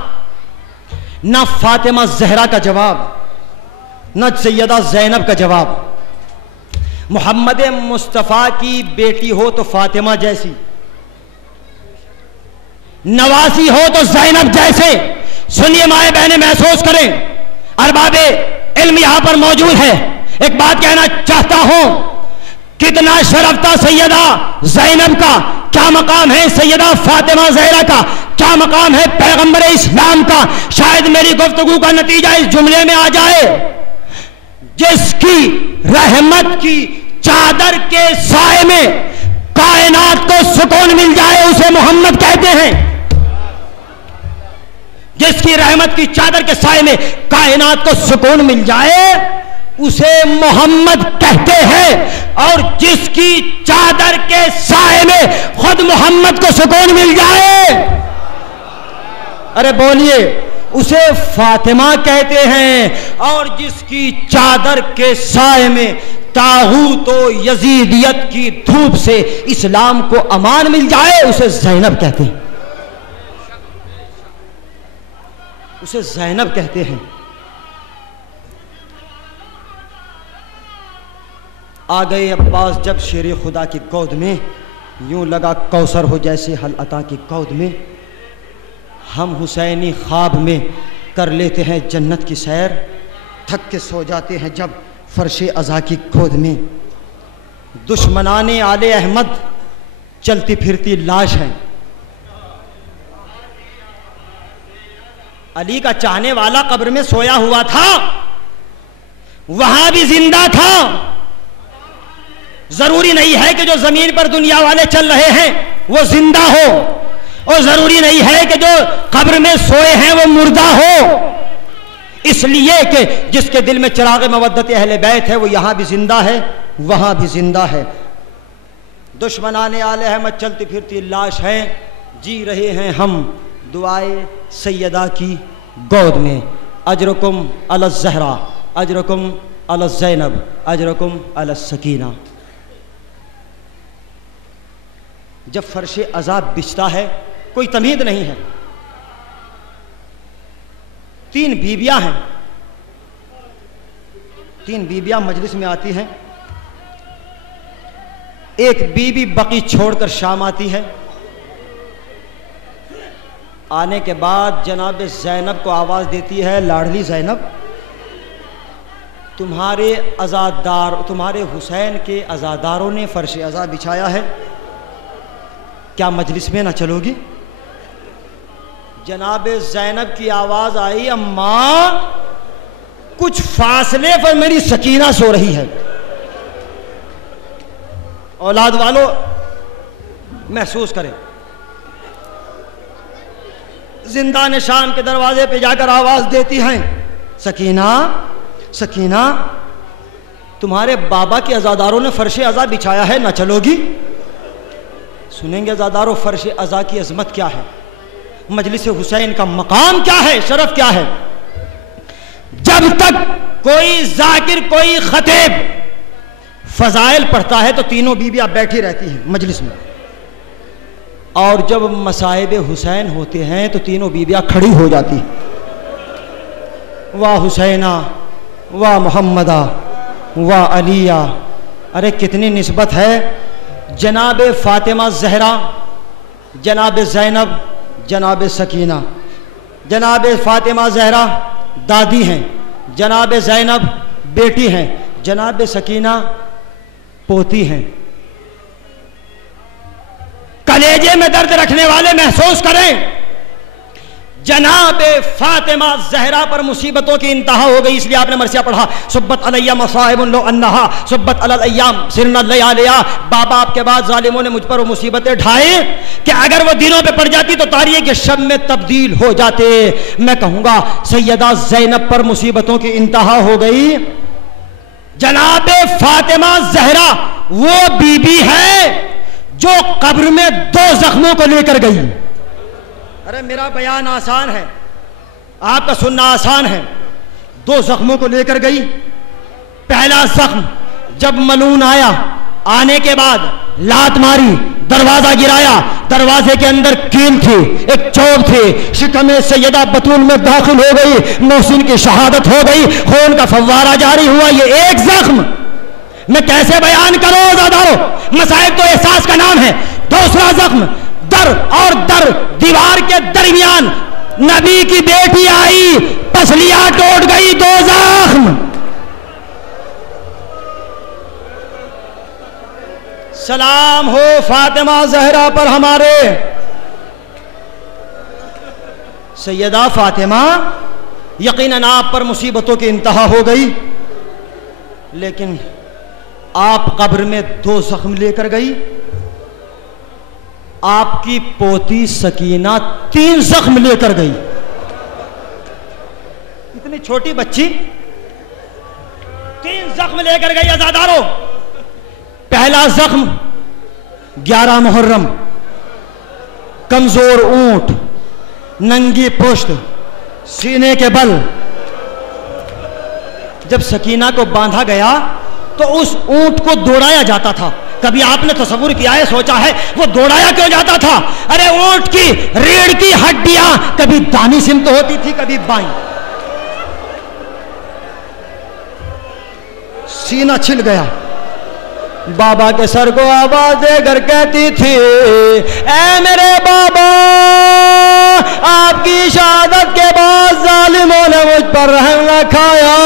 نہ فاطمہ زہرا کا جواب، نہ سیدہ زینب کا جواب۔ محمد مصطفیٰ کی بیٹی ہو تو فاطمہ جیسی، نواسی ہو تو زینب جیسے۔ سنیے مائیں بہنیں، محسوس کریں، ارباب علم یہاں پر موجود ہے۔ ایک بات کہنا چاہتا ہوں، کتنا شرف تھا سیدہ زینب کا، کیا مقام ہے سیدہ فاطمہ زہرا کا، کیا مقام ہے پیغمبر اسلام کا۔ شاید میری گفتگو کا نتیجہ اس جملے میں آ جائے، جس کی رحمت کی چادر کے سائے میں کائنات کو سکون مل جائے اسے محمد کہتے ہیں۔ جس کی رحمت کی چادر کے سائے میں کائنات کو سکون مل جائے اسے محمد کہتے ہیں، اور جس کی چادر کے سائے میں خود محمد کو سکون مل جائے، ارے بولیے، اسے فاطمہ کہتے ہیں، اور جس کی چادر کے سائے میں طاغوت و یزیدیت کی دھوپ سے اسلام کو امان مل جائے اسے زینب کہتے ہیں، اسے زینب کہتے ہیں۔ آ گئے عباس جب شیر خدا کی گود میں، یوں لگا کوثر ہو جیسے حل عطا کی گود میں۔ ہم حسینی خواب میں کر لیتے ہیں جنت کی سیر، تھک کے سو جاتے ہیں جب فرش عزا کی گود میں۔ دشمنان آل احمد چلتی پھرتی لاش ہیں. علی کا چاہنے والا قبر میں سویا ہوا تھا, وہاں بھی زندہ تھا. ضروری نہیں ہے کہ جو زمین پر دنیا والے چل رہے ہیں وہ زندہ ہو, اور ضروری نہیں ہے کہ جو قبر میں سوئے ہیں وہ مردہ ہو. اس لیے کہ جس کے دل میں چراغ مودت اہل بیت ہے وہ یہاں بھی زندہ ہے, وہاں بھی زندہ ہے. دشمنان آل احمد چلتی پھرتی لاش ہیں, جی رہے ہیں ہم دعائے سیدہ کی گود میں. اجرکم علی الزہرا, اجرکم علی الزینب, اجرکم علی السکینہ. جب فرش عذاب بچھتا ہے کوئی تمہید نہیں ہے. 3 بیویاں ہیں, 3 بیویاں مجلس میں آتی ہیں. ایک بیوی بقی چھوڑ کر شام آتی ہے. آنے کے بعد جناب زینب کو آواز دیتی ہے, لاڈلی زینب, تمہارے عزادار, تمہارے حسین کے عزاداروں نے فرش عزا بچھایا ہے, کیا مجلس میں نہ چلو گی؟ جناب زینب کی آواز آئی, اماں کچھ فاصلے پر میری سکینہ سو رہی ہے. اولاد والو محسوس کریں. زندان شام کے دروازے پہ جا کر آواز دیتی ہیں, سکینہ سکینہ تمہارے بابا کے عزاداروں نے فرش عزا بچھایا ہے, نہ چلو گی؟ سنیں گے عزاداروں فرش عزا کی عظمت کیا ہے, مجلس حسین کا مقام کیا ہے, شرف کیا ہے. جب تک کوئی ذاکر کوئی خطیب فضائل پڑھتا ہے تو تینوں بیویاں بیٹھی رہتی ہیں مجلس میں, اور جب مصائب حسین ہوتے ہیں تو تینوں بیویاں کھڑی ہو جاتی ہیں. واہ حسینہ, واہ محمدہ, واہ علیہ. ارے کتنی نسبت ہے. جناب فاطمہ زہرا, جناب زینب, جناب سکینہ. جناب فاطمہ زہرا دادی ہیں, جناب زینب بیٹی ہیں, جناب سکینہ پوتی ہیں. کلیجے میں درد رکھنے والے محسوس کریں, جناب فاطمہ زہرا پر مصیبتوں کی انتہا ہو گئی. اس لیے آپ نے مرثیہ پڑھا, صبت علیہ مصائب لو انہا صبت علی الایام سرنا لیالیا. بابا آپ کے بعد ظالموں نے مجھ پر وہ مصیبتیں ڈھائیں کہ اگر وہ دنوں پہ پڑ جاتی تو تاریخ کے شب میں تبدیل ہو جاتے. میں کہوں گا سیدہ زینب پر مصیبتوں کی انتہا ہو گئی. جناب فاطمہ زہرا وہ بی بی ہے جو قبر میں 2 زخموں کو لے کر گئی. ارے میرا بیان آسان ہے, آپ کا سننا آسان ہے. 2 زخموں کو لے کر گئی. پہلا زخم جب ملون آیا, آنے کے بعد لات ماری, دروازہ گرایا, دروازے کے اندر کیل تھی, ایک چوب تھی, شکم سیدہ بطول میں داخل ہو گئی, محسن کی شہادت ہو گئی, خون کا فوارہ جاری ہوا. یہ ایک زخم میں کیسے بیان کروں عزادارو, مصائب تو احساس کا نام ہے. دوسرا زخم در اور در دیوار کے درمیان نبی کی بیٹی آئی, پسلیاں ٹوٹ گئی. 2 زخم. سلام ہو فاطمہ زہرا پر ہمارے. سیدہ فاطمہ یقیناً آپ پر مصیبتوں کی انتہا ہو گئی, لیکن آپ قبر میں 2 زخم لے کر گئی. آپ کی پوتی سکینہ 3 زخم لے کر گئی. اتنی چھوٹی بچی 3 زخم لے کر گئی. عزادارو پہلا زخم 11 محرم, کمزور اونٹ, ننگی پشت, سینے کے بل. جب سکینہ کو باندھا گیا تو اس اونٹ کو دوڑایا جاتا تھا. کبھی آپ نے تصور کیا ہے, سوچا ہے وہ دوڑایا کیوں جاتا تھا؟ ارے اونٹ کی ریڑھ کی ہڈیاں کبھی دانی سمت ہوتی تھی, کبھی بائیں. سینہ چھل گیا. بابا کے سر کو آواز دے کر کہتی تھی, اے میرے بابا, آپ کی شہادت کے بعد ظالموں نے مجھ پر رحم نہ کھایا.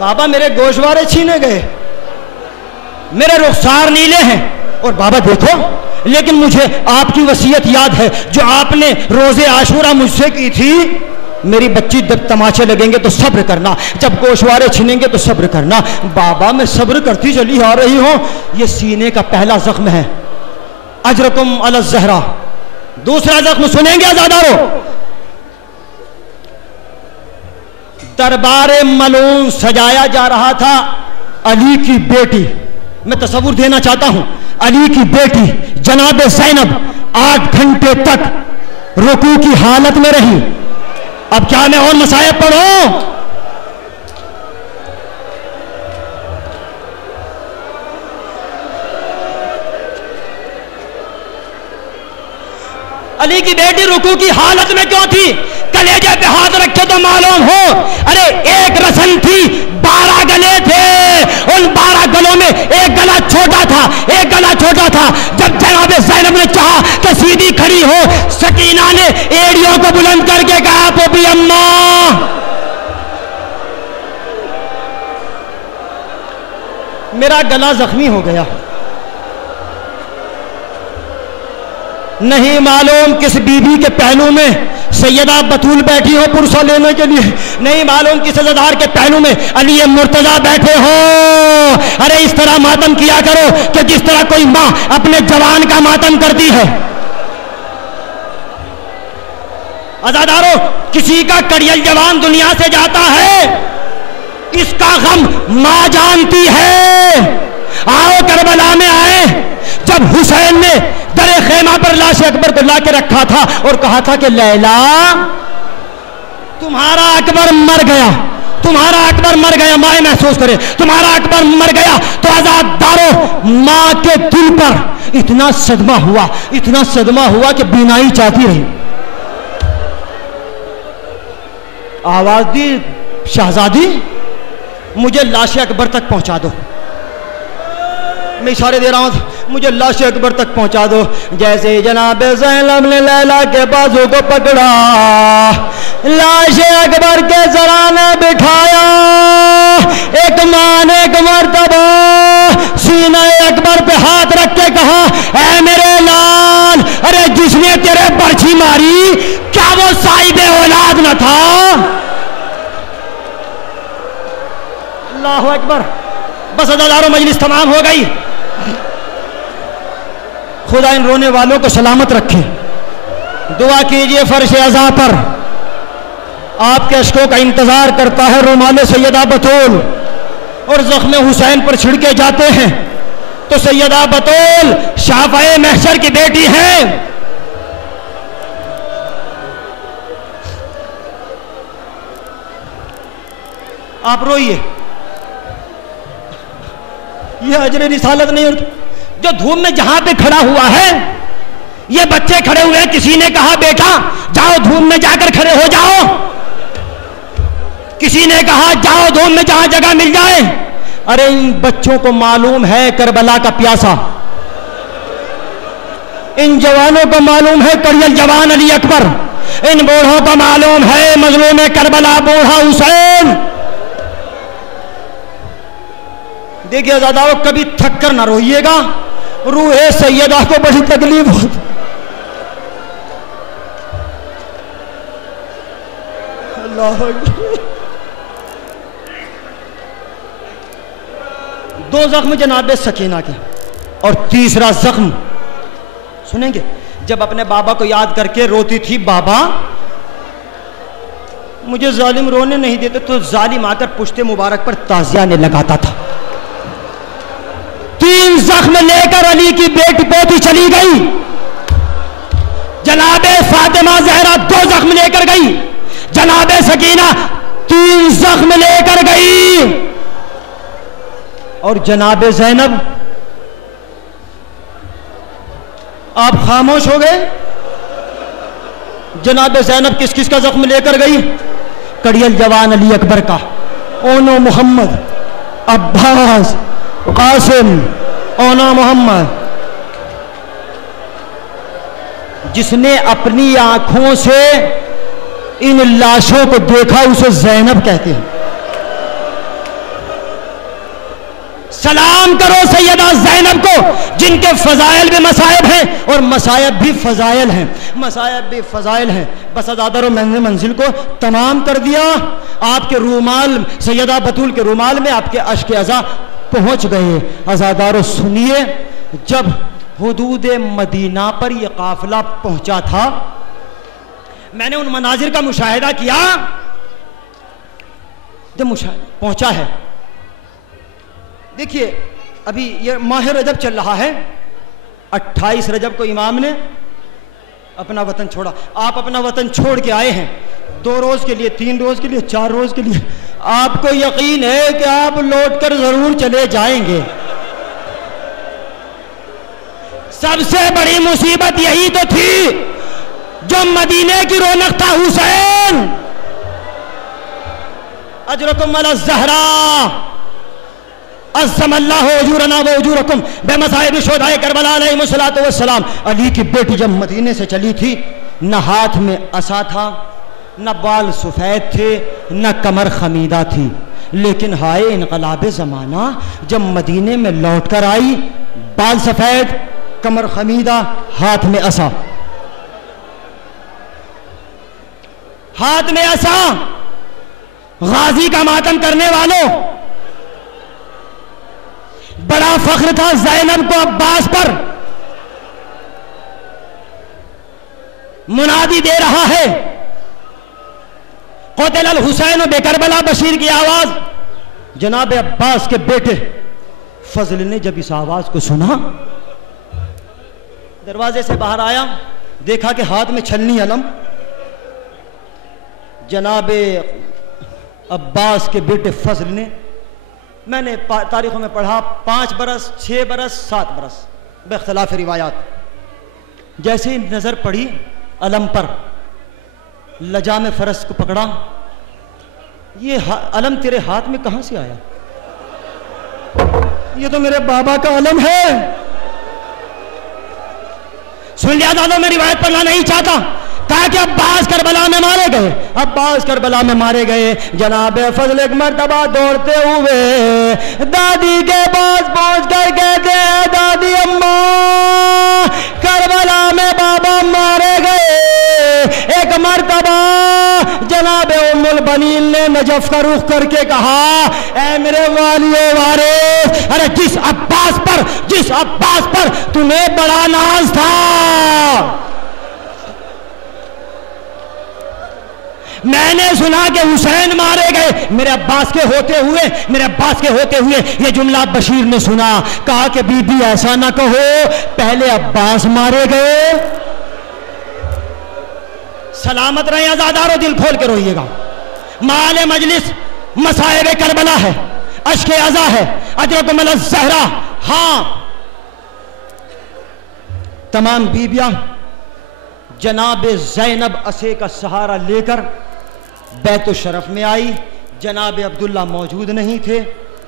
بابا میرے گوشوارے چھینے گئے، میرے رخسار نیلے ہیں، اور بابا دیکھو لیکن مجھے آپ کی وصیت یاد ہے جو آپ نے روزے عاشورہ مجھ سے کی تھی، میری بچی جب تماچے لگیں گے تو صبر کرنا، جب گوشوارے چھنیں گے تو صبر کرنا۔ بابا میں صبر کرتی چلی آ رہی ہوں، یہ سینے کا پہلا زخم ہے، اجرکم علی الزہرا۔ دوسرا زخم سنیں گے عزادارو، دربار ملعون سجایا جا رہا تھا علی کی بیٹی، میں تصور دینا چاہتا ہوں، علی کی بیٹی جناب زینب 8 گھنٹے تک رکوع کی حالت میں رہی۔ اب کیا میں اور مصائب پڑھوں؟ علی کی بیٹی رکوع کی حالت میں کیوں تھی؟ کلیجے پہ ہاتھ رکھے تو معلوم ہو، ارے ایک رسن تھی، 12 گلے تھے، ان 12 گلوں میں ایک گلا چھوٹا تھا، ایک گلا چھوٹا تھا۔ جب جناب زینب نے چاہا کہ سیدھی کھڑی ہو، سکینہ نے ایڑیوں کو بلند کر کے کہا پوپی اماں میرا گلا زخمی ہو گیا، نہیں معلوم کس بی بی کے پہلو میں سیدہ بطول بیٹھی ہو پرسہ لینے کے لیے، نہیں معلوم کس عزادار کے پہلو میں علی مرتضیٰ بیٹھے ہو۔ ارے اس طرح ماتم کیا کرو کہ جس طرح کوئی ماں اپنے جوان کا ماتم کرتی ہے۔ عزادارو کسی کا کڑیل جوان دنیا سے جاتا ہے، اس کا غم ماں جانتی ہے۔ آؤ کربلا میں آئے، جب حسین نے در خیمہ پر لاش اکبر کو لا کے رکھا تھا اور کہا تھا کہ لیلا تمہارا اکبر مر گیا، تمہارا اکبر مر گیا، مائیں محسوس کرے تمہارا اکبر مر گیا، تو عزادارو ماں کے دل پر اتنا صدمہ ہوا، اتنا صدمہ ہوا کہ بینائی چاہتی رہی، آواز دی شہزادی مجھے لاش اکبر تک پہنچا دو، میں اشارے دے رہا ہوں مجھے لاش اکبر تک پہنچا دو۔ جیسے جناب زینب نے لیلا کے بازو کو پکڑا، لاش اکبر کے سرانے بٹھایا، ایک ماں نے ایک مرتبہ سینہ اکبر پہ ہاتھ رکھ کے کہا اے میرے لال، ارے جس نے تیرے برچھی ماری کیا وہ صاحب اولاد نہ تھا؟ اللہ اکبر۔ بس عزادارو مجلس تمام ہو گئی، خدا ان رونے والوں کو سلامت رکھے، دعا کیجئے فرش عزا پر، آپ کے اشکوں کا انتظار کرتا ہے رومال سیدہ بطول، اور زخم حسین پر چھڑکے جاتے ہیں تو سیدہ بطول شافعِ محشر کی بیٹی ہیں، آپ روئیے، یہ اجر رسالت نہیں ہوتی جو دھوم میں جہاں پہ کھڑا ہوا ہے، یہ بچے کھڑے ہوئے، کسی نے کہا بیٹا جاؤ دھوم میں جا کر کھڑے ہو جاؤ، کسی نے کہا جاؤ دھوم میں جہاں جگہ مل جائے۔ ارے ان بچوں کو معلوم ہے کربلا کا پیاسا، ان جوانوں کو معلوم ہے کڑیل جوان علی اکبر، ان بوڑھوں کو معلوم ہے مظلوم کربلا بوڑھا حسین۔ دیکھیے عزادارو کبھی تھک کر نہ روئیے گا، روح سیدہ کو بڑی تکلیف ہوتی، اللہ اکبر۔ 2 زخم جناب سکینہ کے، اور تیسرا زخم سنیں گے جب اپنے بابا کو یاد کر کے روتی تھی، بابا مجھے ظالم رونے نہیں دیتے تو ظالم آ کر پشت مبارک پر تازیانے لگاتا تھا۔ 3 زخم لے کر علی کی بیٹی پوتی چلی گئی، جناب فاطمہ زہرا 2 زخم لے کر گئی، جناب سکینہ 3 زخم لے کر گئی، اور جناب زینب آپ خاموش ہو گئے۔ جناب زینب کس کس کا زخم لے کر گئی؟ کڑیل جوان علی اکبر کا، اونو محمد، عباس، قاسم، اونا محمد۔ جس نے اپنی آنکھوں سے ان لاشوں کو دیکھا اسے زینب کہتے ہیں۔ سلام کرو سیدہ زینب کو جن کے فضائل بھی مصائب ہیں اور مصائب بھی فضائل ہیں، مصائب بھی فضائل ہیں۔ بس عزادارو میں نے منزل کو تمام کر دیا۔ آپ کے رومال، سیدہ بطول کے رومال میں آپ کے اشک عزا پہنچ گئے۔ عزادارو سنیے، جب حدود مدینہ پر یہ قافلہ پہنچا تھا، میں نے ان مناظر کا مشاہدہ کیا۔ جب پہنچا ہے، دیکھیے ابھی یہ ماہ رجب چل رہا ہے، 28 رجب کو امام نے اپنا وطن چھوڑا۔ آپ اپنا وطن چھوڑ کے آئے ہیں 2 روز کے لیے، 3 روز کے لیے، 4 روز کے لیے۔ آپ کو یقین ہے کہ آپ لوٹ کر ضرور چلے جائیں گے۔ سب سے بڑی مصیبت یہی تو تھی جو مدینے کی رونق تھا حسین، اجرکم علی الزہراء عظم اللہ اجورنا و اجورکم بے مصائب شہدائے کربلا علیہم الصلوۃ والسلام۔ علی کی بیٹی جب مدینے سے چلی تھی، نہ ہاتھ میں عصا تھا، نہ بال سفید تھے، نہ کمر خمیدہ تھی، لیکن ہائے انقلاب زمانہ، جب مدینے میں لوٹ کر آئی، بال سفید، کمر خمیدہ، ہاتھ میں عصا، ہاتھ میں عصا۔ غازی کا ماتم کرنے والوں، بڑا فخر تھا زینب کو عباس پر۔ منادی دے رہا ہے، قتل الحسین بے کربلا، بشیر کی آواز۔ جناب عباس کے بیٹے فضل نے جب اس آواز کو سنا، دروازے سے باہر آیا، دیکھا کہ ہاتھ میں چھلنی علم۔ جناب عباس کے بیٹے فضل نے، میں نے تاریخوں میں پڑھا 5 برس، 6 برس، 7 برس بے اختلاف روایات، جیسے نظر پڑی علم پر، لجام فرس کو پکڑا، یہ علم تیرے ہاتھ میں کہاں سے آیا؟ یہ تو میرے بابا کا علم ہے۔ سن لیا دادو، میں روایت پڑھنا نہیں چاہتا۔ کہا کہ عباس کربلا میں مارے گئے، عباس کربلا میں مارے گئے۔ جناب فضل ایک مرتبہ دوڑتے ہوئے دادی کے پاس پہنچ کر کہتے ہیں، دادی اماں کربلا میں بابا مارے گئے۔ ایک مرتبہ جناب ام البنین نے نجف کا رخ کر کے کہا، اے میرے والی وارث، ارے جس عباس پر تمہیں بڑا ناز تھا، میں نے سنا کہ حسین مارے گئے، میرے عباس کے ہوتے ہوئے یہ جملہ بشیر نے سنا۔ کہا کہ بی بی ایسا نہ کہو، پہلے عباس مارے گئے۔ سلامت رہے عزادارو، دل کھول کے روئیے گا۔ مال مجلس مصائب کربلا ہے، اشک عزا ہے، اجرکم علی الزہراء۔ ہاں، تمام بیبیاں جناب زینب عصے کا سہارا لے کر بیت الشرف میں آئی۔ جناب عبداللہ موجود نہیں تھے،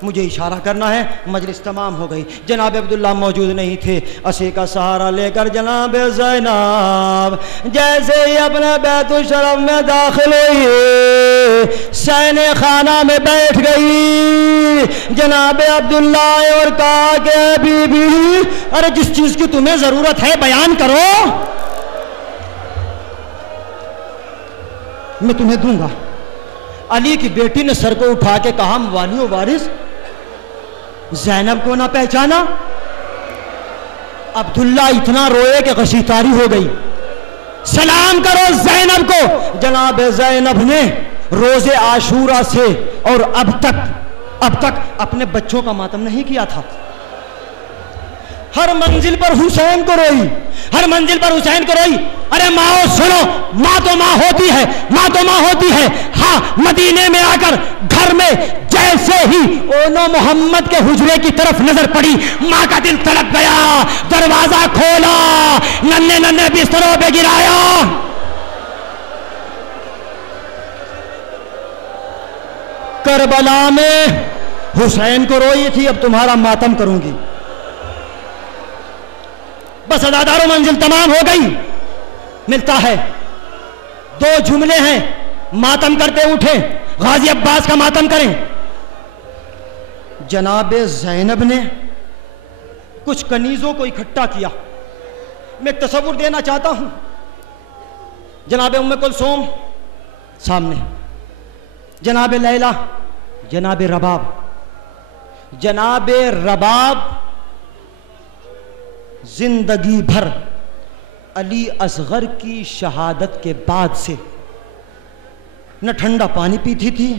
مجھے اشارہ کرنا ہے، مجلس تمام ہو گئی۔ جناب عبداللہ موجود نہیں تھے، عصے کا سہارا لے کر جناب زینب جیسے ہی اپنے بیت الشرف میں داخل ہوئی، سینے خانہ میں بیٹھ گئی۔ جناب عبداللہ اور کہا کہ بی بی، ارے جس چیز کی تمہیں ضرورت ہے بیان کرو، میں تمہیں دوں گا۔ علی کی بیٹی نے سر کو اٹھا کے کہا، والی و وارث، زینب کو نہ پہچانا؟ عبداللہ اتنا روئے کہ غشیتاری ہو گئی۔ سلام کرو زینب کو۔ جناب زینب نے روز عاشورہ سے اور اب تک اپنے بچوں کا ماتم نہیں کیا تھا۔ ہر منزل پر حسین کو روئی، ہر منزل پر حسین کو روئی۔ ارے ماں سنو، ماں تو ماں ہوتی ہے، ماں تو ماں ہوتی ہے۔ ہاں، مدینے میں آ کر گھر میں جیسے ہی اونو محمد کے حجرے کی طرف نظر پڑی، ماں کا دل تڑپ گیا۔ دروازہ کھولا، ننھے ننھے بستروں پہ گرایا۔ کربلا میں حسین کو روئی تھی، اب تمہارا ماتم کروں گی۔ بس عزادارو، منزل تمام ہو گئی۔ ملتا ہے 2 جملے ہیں، ماتم کرتے اٹھے، غازی عباس کا ماتم کریں۔ جناب زینب نے کچھ کنیزوں کو اکٹھا کیا. میں ایک تصور دینا چاہتا ہوں. جناب ام کلثوم سامنے، جناب لیلا، جناب رباب. جناب رباب زندگی بھر علی اصغر کی شہادت کے بعد سے نہ ٹھنڈا پانی پیتی تھی،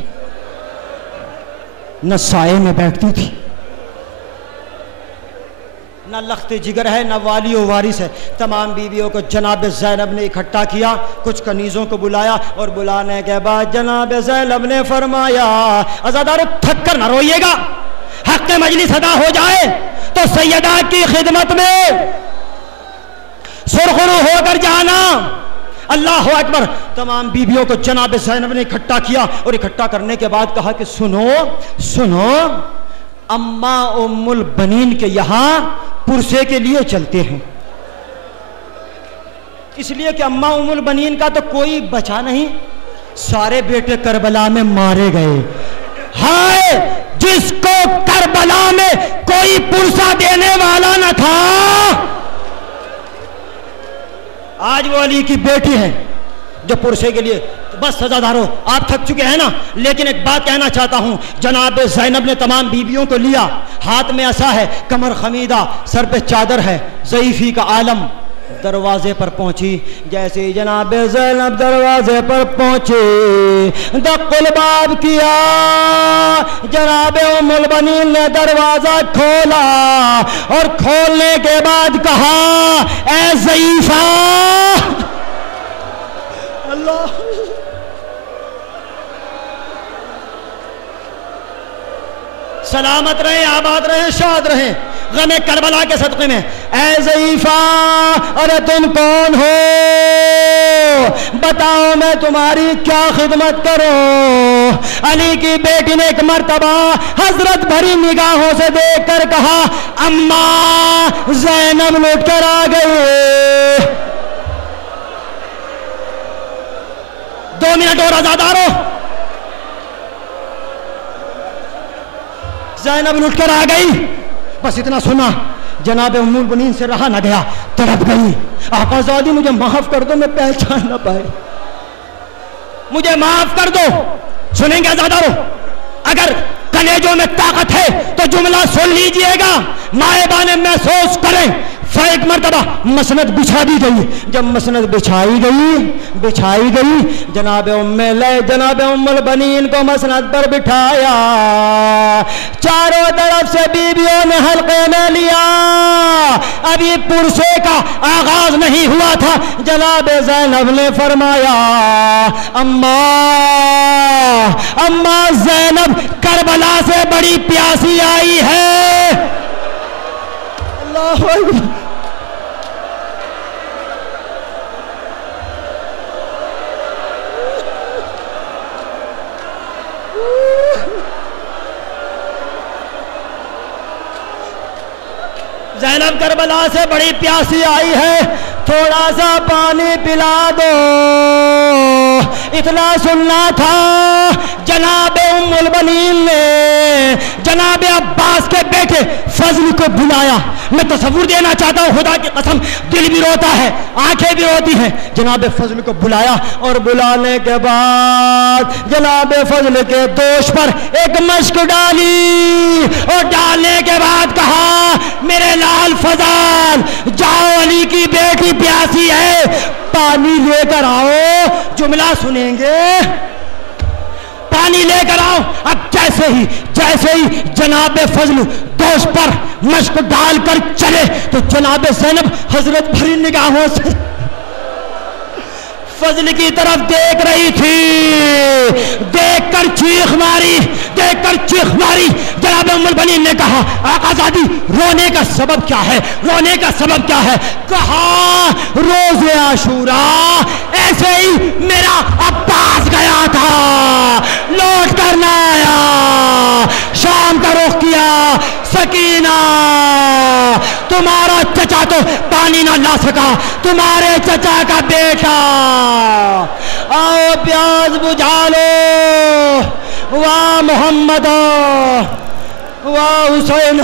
نہ سائے میں بیٹھتی تھی، نہ لخت جگر ہے، نہ والی و وارث ہے. تمام بیویوں کو جناب زینب نے اکٹھا کیا، کچھ کنیزوں کو بلایا، اور بلانے کے بعد جناب زینب نے فرمایا عزادارو تھک کر نہ روئیے گا، حق مجلس ادا ہو جائے تو سیدہ کی خدمت میں سرخرو ہو کر جانا. اللہ اکبر. تمام بیویوں کو جناب زینب نے اکٹھا کیا، اور اکٹھا کرنے کے بعد کہا کہ سنو سنو، اما ام البنین کے یہاں پرسے کے لیے چلتے ہیں. اس لیے کہ اما ام البنین کا تو کوئی بچا نہیں، سارے بیٹے کربلا میں مارے گئے. ہائے جس کو کربلا میں کوئی پرسا دینے والا نہ تھا، آج وہ علی کی بیٹی ہے جو پرسے کے لیے. بس سزادارو آپ تھک چکے ہیں نا، لیکن ایک بات کہنا چاہتا ہوں. جناب زینب نے تمام بیویوں کو لیا، ہاتھ میں عصا ہے، کمر خمیدہ، سر پہ چادر ہے، ضعیفی کا عالم. دروازے پر پہنچی. جیسے جناب زینب دروازے پر پہنچی، دق الباب کیا. جناب ام البنین نے دروازہ کھولا، اور کھولنے کے بعد کہا اے ضعیفہ. اللہ سلامت رہیں، آباد رہیں، شاد رہیں غم کربلا کے صدقے میں. اے ضعیفہ، ارے تم کون ہو؟ بتاؤ میں تمہاری کیا خدمت کروں؟ علی کی بیٹی نے ایک مرتبہ حضرت بھری نگاہوں سے دیکھ کر کہا اماں زینب لوٹ کر آ گئی. 2 منٹ اور آزادارو. زینب لٹ کر آ گئی. بس اتنا سنا. جناب ام البنین سے رہا نہ گیا، تڑپ گئی. آقا زادی مجھے معاف کر دو، میں پہچان نہ پائے، مجھے معاف کر دو. سنیں گے آزادارو؟ اگر کلیجوں میں طاقت ہے تو جملہ سن لیجئے گا، نائبان محسوس کریں. ایک مرتبہ مسند بچھا دی گئی. جب مسند بچھائی گئی جناب ام البنین کو مسند پر بٹھایا. چاروں طرف سے بیویوں نے حلقے میں لیا. ابھی پرسے کا آغاز نہیں ہوا تھا. جناب زینب نے فرمایا اماں زینب کربلا سے بڑی پیاسی آئی ہے. اللہ اکبر. زینب کربلا سے بڑی پیاسی آئی ہے، تھوڑا سا پانی پلا دو. اتنا سننا تھا. جناب ام البنین نے جناب عباس کے بیٹے فضل کو بلایا. میں تصور دینا چاہتا ہوں، خدا کی قسم دل بھی روتا ہے، آنکھیں بھی روتی ہیں. جناب فضل کو بلایا، اور بلانے کے بعد جناب فضل کے دوش پر ایک مشک ڈالی، اور ڈالنے کے بعد کہا میرے لال فضل جاؤ، علی کی بیٹی پیاسی ہے، پانی لے کر آؤ. جملہ سنیں گے، پانی لے کر آؤ. اب جیسے ہی جناب فضل دوش پر مشک ڈال کر چلے تو جناب زینب حضرت بھری نگاہوں سے فضل کی طرف دیکھ رہی تھی. دیکھ کر چیخ ماری. جناب ام البنین نے کہا آقا زادی رونے کا سبب کیا ہے؟ کہا روز عاشوراء ایسے ہی میرا عباس گیا تھا، لوٹ کر نہ آیا، شام کا رخ کیا. سکینہ تمہارا چچا تو پانی نہ لا سکا، تمہارے چچا کا بیٹا. آؤ پیاز بجھا لو. واہ محمد واہ حسین